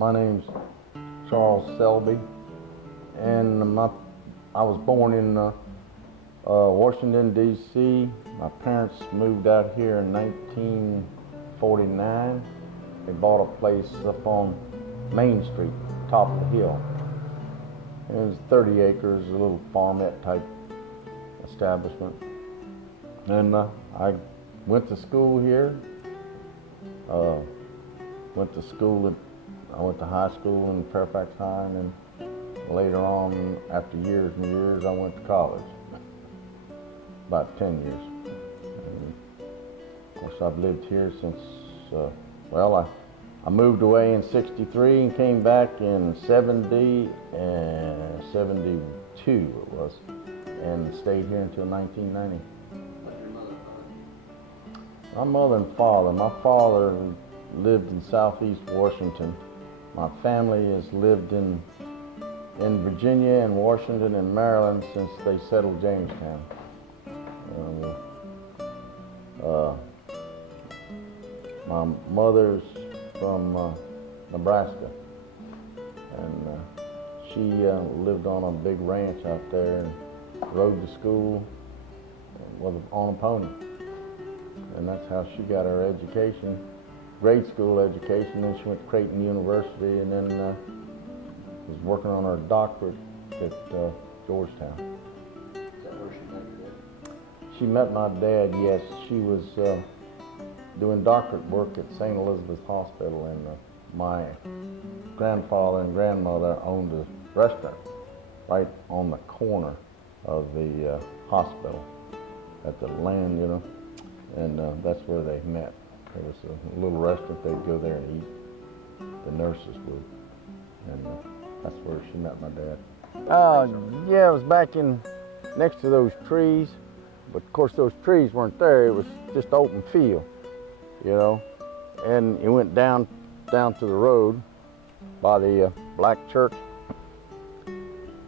My name's Charles Selby, and I was born in Washington, D.C. My parents moved out here in 1949. They bought a place up on Main Street, top of the hill. It was 30 acres, a little farmette type establishment. And I went to school here. I went to high school in Fairfax High, and then later on, after years and years, I went to college. About 10 years. And of course, I've lived here since, I moved away in '63 and came back in '70 and '72 it was, and stayed here until 1990. My mother and father. My father lived in southeast Washington. My family has lived in Virginia and Washington and Maryland since they settled Jamestown. My mother's from Nebraska, and she lived on a big ranch out there and rode to school on a pony. And that's how she got her education, grade school education. Then she went to Creighton University, and then was working on her doctorate at Georgetown. Is that where she met your dad? She met my dad, yes. She was doing doctorate work at St. Elizabeth's Hospital, and my grandfather and grandmother owned a restaurant right on the corner of the hospital at the land, and that's where they met. There was a little restaurant. They'd go there and eat, the nurses would, and that's where she met my dad. Yeah, it was back next to those trees, but of course those trees weren't there. It was just open field, and it went down to the road by the black church,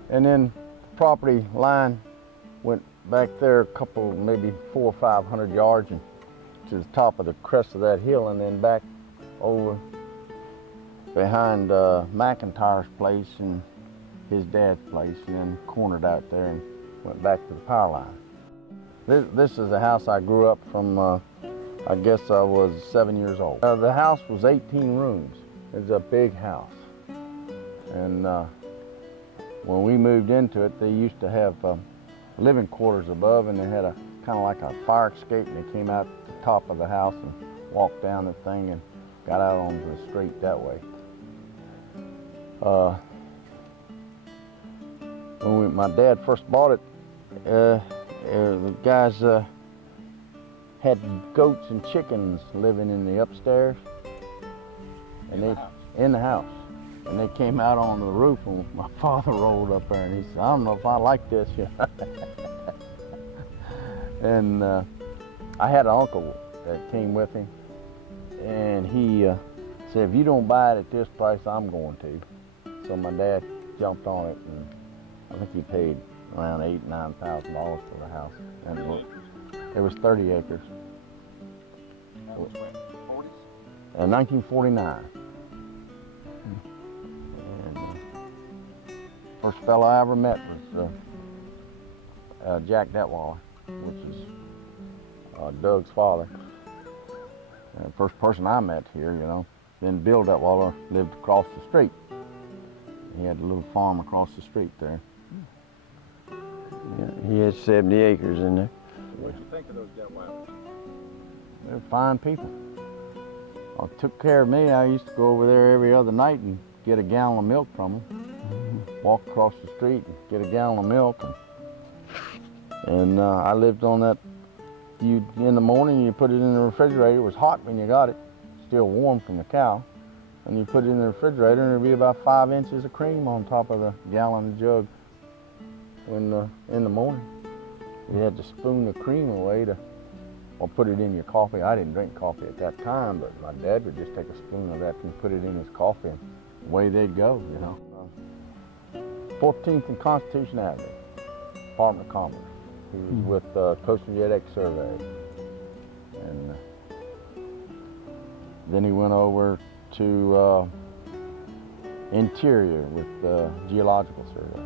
and then the property line went back there a couple, maybe 400 or 500 yards, and to the top of the crest of that hill, and then back over behind McIntyre's place and his dad's place, and then cornered out there and went back to the power line. This is the house I grew up from. I guess I was 7 years old. The house was 18 rooms. It was a big house. And when we moved into it, they used to have living quarters above, and they had a kind of like a fire escape, and they came out the top of the house and walked down the thing and got out onto the street that way. When my dad first bought it, the guys had goats and chickens living in the upstairs, and in the house, and they came out onto the roof, and my father rolled up there, and he said, "I don't know if I like this." And I had an uncle that came with him, and he said, "If you don't buy it at this price, I'm going to." So my dad jumped on it, and I think he paid around $8,000 to $9,000 for the house. And it was 30 acres. That was when? 40s? 1949. And first fellow I ever met was Jack Detweiler, which is Doug's father. And the first person I met here, Then Bill Detweiler lived across the street. He had a little farm across the street there. Yeah, he had 70 acres in there. What did you think of those Detweilers? They were fine people. Took care of me. I used to go over there every other night and get a gallon of milk from them. Walk across the street and get a gallon of milk. And I lived on that. In the morning, you put it in the refrigerator. It was hot when you got it, still warm from the cow. And you put it in the refrigerator, and there'd be about 5 inches of cream on top of the gallon jug. In the morning, you had to spoon the cream away or put it in your coffee. I didn't drink coffee at that time, but my dad would just take a spoon of that and put it in his coffee, and away they'd go, 14th and Constitution Avenue, Department of Commerce. He was with Coastal Jet X Survey, and then he went over to interior with geological survey.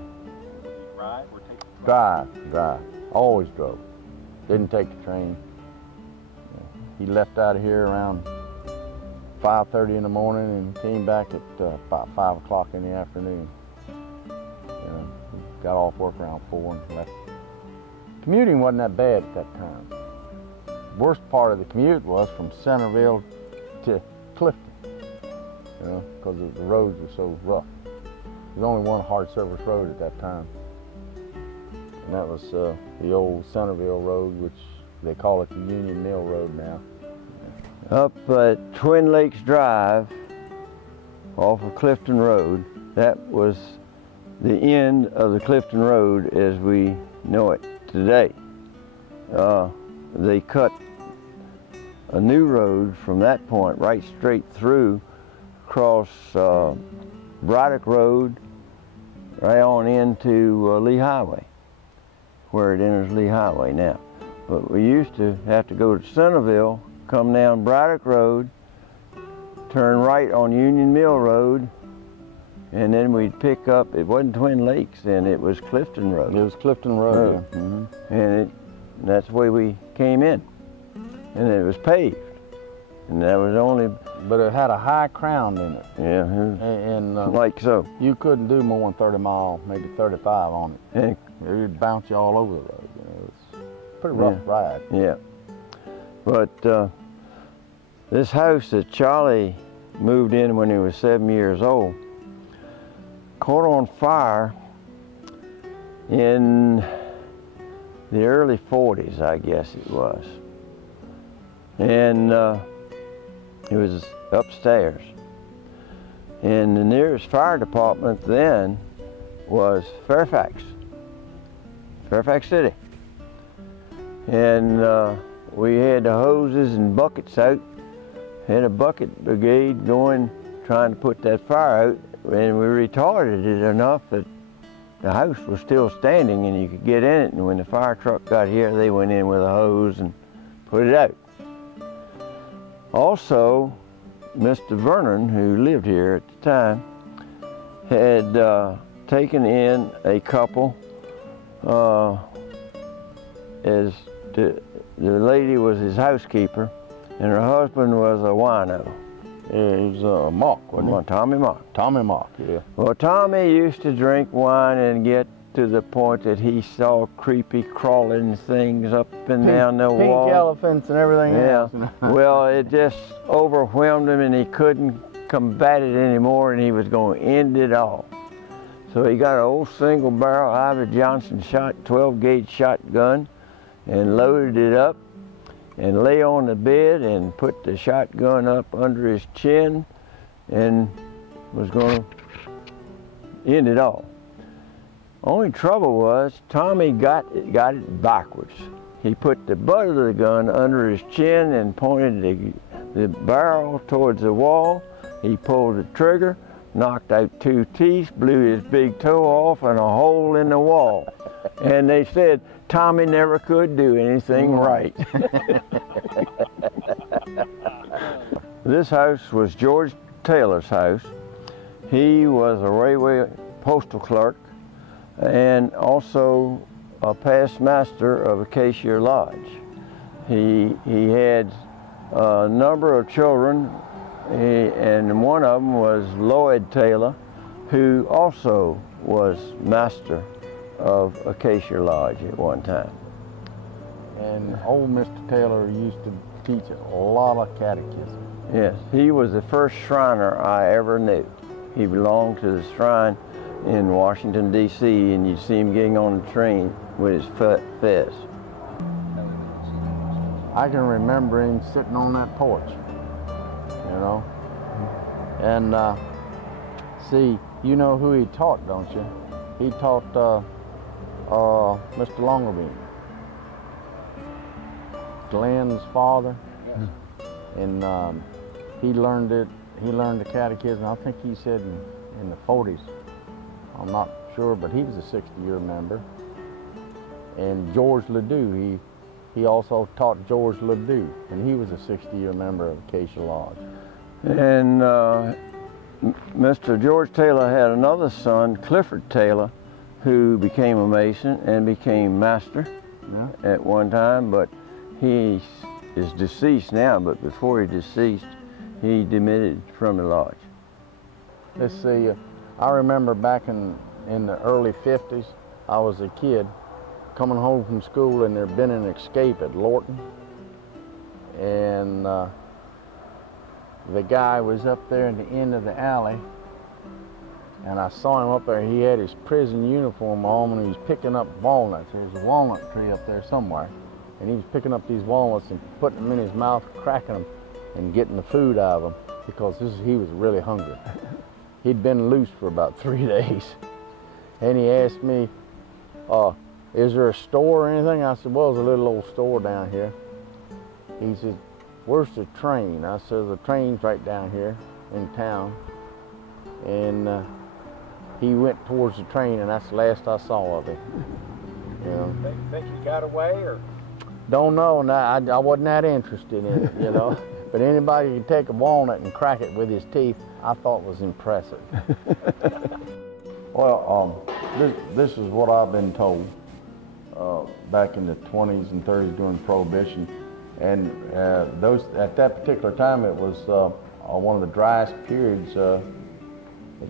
Did you drive or take the Drive. Always drove. Didn't take the train. He left out of here around 5:30 in the morning and came back at about 5 o'clock in the afternoon. Got off work around 4 and left. Commuting wasn't that bad at that time. Worst part of the commute was from Centerville to Clifton, because the roads were so rough. There's only one hard surface road at that time, and that was the old Centerville Road, which they call it the Union Mill Road now. Up at Twin Lakes Drive off of Clifton Road, that was the end of the Clifton Road as we know it today. They cut a new road from that point right straight through across Braddock Road right on into Lee Highway, where it enters Lee Highway now. But we used to have to go to Centerville, come down Braddock Road, turn right on Union Mill Road, and then we'd pick up, it wasn't Twin Lakes then, it was Clifton Road. It was Clifton Road, yeah. And that's the way we came in. And it was paved. And that was only... But it had a high crown in it. Yeah. And like so. You couldn't do more than 30 miles, maybe 35 on it. And it'd bounce you all over the road. It was a pretty rough ride. Yeah. But this house that Charlie moved in when he was 7 years old caught on fire in the early 40s, I guess it was. And it was upstairs. And the nearest fire department then was Fairfax City. And we had the hoses and buckets out, had a bucket brigade going, trying to put that fire out, and we retarded it enough that the house was still standing and you could get in it, and when the fire truck got here, they went in with a hose and put it out. Also, Mr. Vernon, who lived here at the time, had taken in a couple. The lady was his housekeeper, and her husband was a wino. He was Mock, wasn't he? Tommy Mock. Tommy Mock, yeah. Well, Tommy used to drink wine and get to the point that he saw creepy crawling things up and down the wall. Pink elephants and everything else. Well, it just overwhelmed him and he couldn't combat it anymore, and he was going to end it all. So he got an old single barrel Ivy Johnson 12-gauge shotgun and loaded it up and lay on the bed and put the shotgun up under his chin and was going to end it all. Only trouble was Tommy got it backwards. He put the butt of the gun under his chin and pointed the barrel towards the wall. He pulled the trigger, knocked out 2 teeth, blew his big toe off, and a hole in the wall. And they said Tommy never could do anything right. This house was George Taylor's house. He was a railway postal clerk and also a past master of Acacia Lodge. He had a number of children, and one of them was Lloyd Taylor, who also was master of Acacia Lodge at one time. And old Mr. Taylor used to teach a lot of catechism. Yes, he was the first Shriner I ever knew. He belonged to the shrine in Washington, D.C., and you'd see him getting on the train with his fez. I can remember him sitting on that porch, you know. And see, you know who he taught, don't you? He taught Mr. Longerbeam, Glenn's father. Yes. And he learned the catechism, I think he said in the 40s. I'm not sure, but he was a 60-year member. And George Ledoux, he also taught George Ledoux, and he was a 60-year member of Acacia Lodge. And Mr. George Taylor had another son, Clifford Taylor, who became a mason and became master at one time, but he is deceased now, but before he deceased, he demitted from the lodge. Let's see, I remember back in the early 50s, I was a kid coming home from school, and there'd been an escape at Lorton, and the guy was up there in the end of the alley, and I saw him up there. He had his prison uniform on, and he was picking up walnuts. There's a walnut tree up there somewhere, and he was picking up these walnuts and putting them in his mouth, cracking them, and getting the food out of them, because he was really hungry. He'd been loose for about 3 days, and he asked me, is there a store or anything? I said, well, there's a little old store down here. He said, where's the train? I said, the train's right down here in town. And he went towards the train, and that's the last I saw of him. You know? Think you got away, or? Don't know, and I wasn't that interested in it, you know. But anybody who could take a walnut and crack it with his teeth, I thought was impressive. Well, this is what I've been told back in the 20s and 30s during Prohibition. And at that particular time, it was one of the driest periods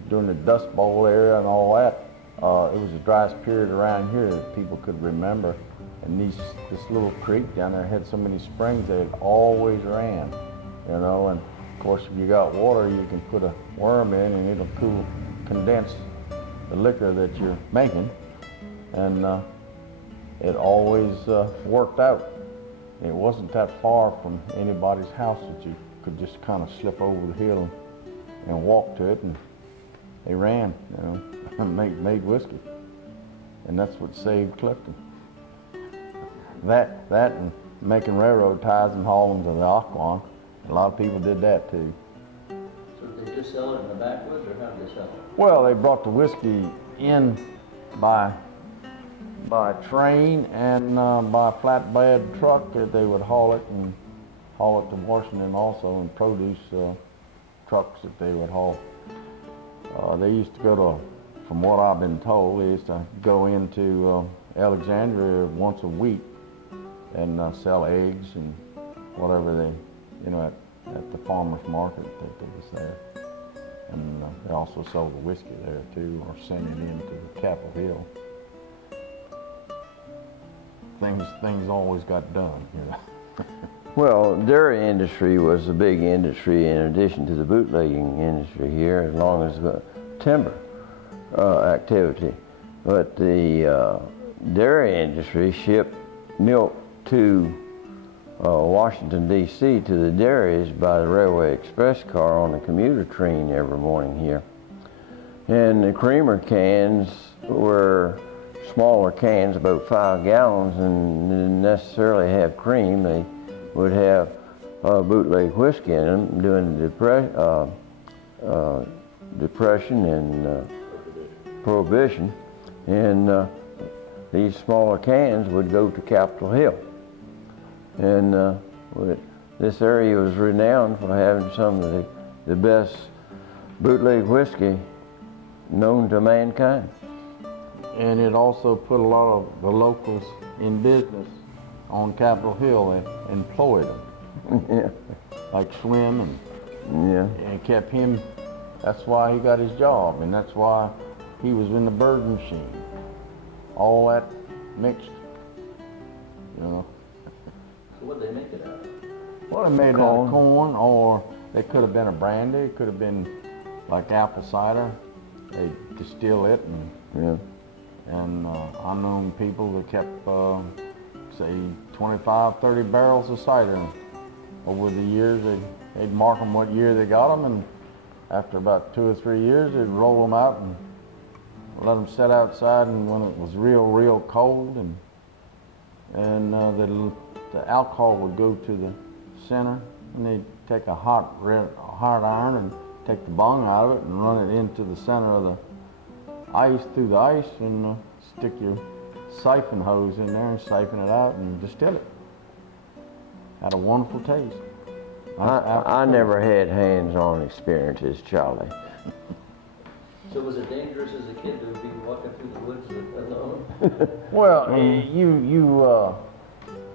during the Dust Bowl era and all that. It was the driest period around here that people could remember. And this little creek down there had so many springs that it always ran, you know. And of course, if you got water, you can put a worm in, and it'll condense the liquor that you're making. And it always worked out. It wasn't that far from anybody's house that you could just kind of slip over the hill and walk to it, and they ran, you know, and made whiskey. And that's what saved Clifton. That and making railroad ties and hauling them to the Occoquan. A lot of people did that too. So did they just sell it in the backwoods, or how did they sell it? Well, they brought the whiskey in by train and by flatbed truck. That they would haul it to Washington also, and produce trucks that they would haul. They used to go to, from what I've been told, they used to go into Alexandria once a week and sell eggs and whatever they, you know, at the farmer's market that was there. And they also sold the whiskey there too, or sent it into the Capitol Hill. Things always got done, you know. Well, dairy industry was a big industry in addition to the bootlegging industry here, as long as the timber activity. But the dairy industry shipped milk to Washington, D.C. to the dairies by the Railway Express car on the commuter train every morning here. And the creamer cans were smaller cans, about 5 gallons, and didn't necessarily have cream. They would have bootleg whiskey in them during the Depression and Prohibition. And these smaller cans would go to Capitol Hill. And this area was renowned for having some of the best bootleg whiskey known to mankind. And it also put a lot of the locals in business on Capitol Hill and employed them. Yeah. Like Swim, and kept him. That's why he got his job, and that's why he was in the bird machine. All that mixed, you know. So what did they make it out of? Well, they made it out of corn, or they could have been a brandy. It could have been like apple cider. They distill it, and I've known people that kept, say, 25, 30 barrels of cider. Over the years, they'd mark them what year they got them, and after about 2 or 3 years, they'd roll them out and let them sit outside, and when it was real cold, and the alcohol would go to the center, and they'd take a hot iron and take the bung out of it and run it into the center of the ice, through the ice, and stick your siphon hose in there and siphon it out and distill it. Had a wonderful taste. I never had hands-on experiences, Charlie. So was it dangerous as a kid to be walking through the woods alone? Well, you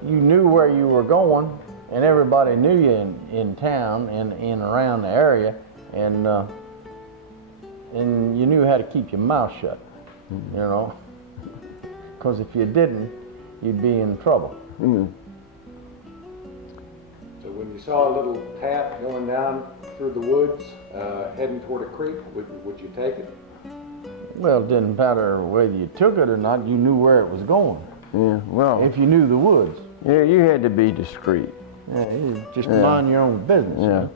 knew where you were going, and everybody knew you in town and around the area, and you knew how to keep your mouth shut, you know, because if you didn't, you'd be in trouble. So when you saw a little path going down through the woods, heading toward a creek, would you take it? Well, it didn't matter whether you took it or not, you knew where it was going. Yeah, well, If you knew the woods. yeah, you had to be discreet. Yeah, you just mind your own business. Yeah,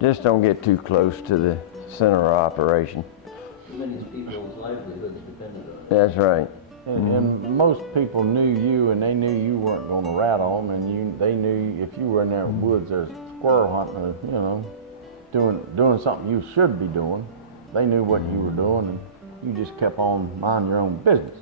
just don't get too close to the center of operation. Many people's livelihoods depended on it. That's right. And most people knew you, and they knew you weren't going to rattle them, and they knew if you were in there in the woods, there's squirrel hunting, or, you know, doing something you should be doing. They knew what you were doing, and you just kept on minding your own business.